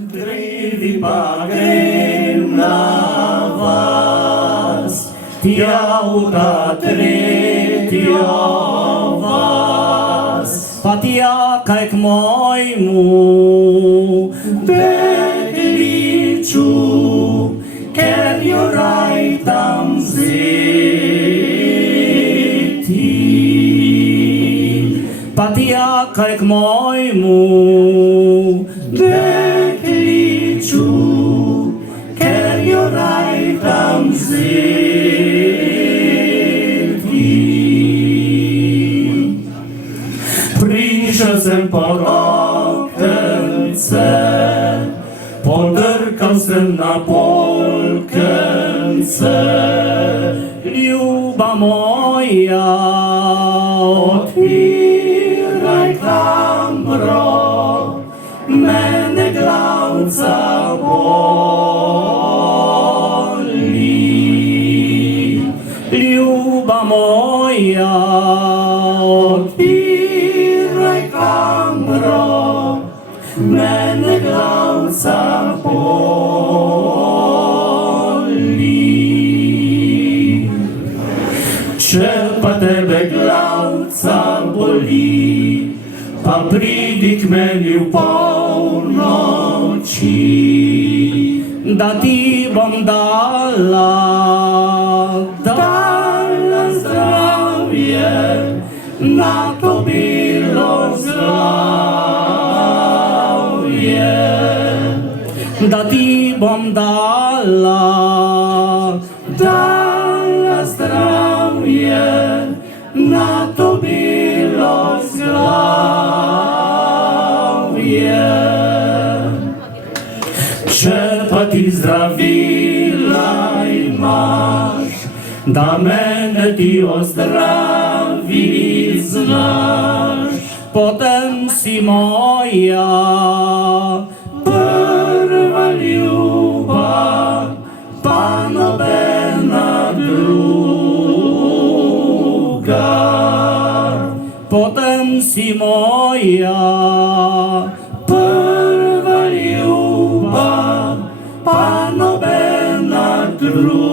Древі пагрим на вас, тяута третья вас, Патяка к моему декличу, керюрай там зити. Патяка к моему deklичу, керюрай там ziti. Prišel sem po okence, podrkal sem na polkence. Ljuba moja, odpiraj klamro, mene glavca boli. Ljuba moja, odpiraj klamro, mene glavca boli. Če pa tebe glavca boli, pa pridi k meni v polnoči, da ti bom dala zdravje, na to bilo zdravje. Da ti bom dala zdravje, na to bilo zdravje. Če pa ti zdravila imaš, da mene ti ozdravi znaš, potem si moja prva ljubav, pa nobena druga. Potem si moja prva ljubav, pa nobena druga.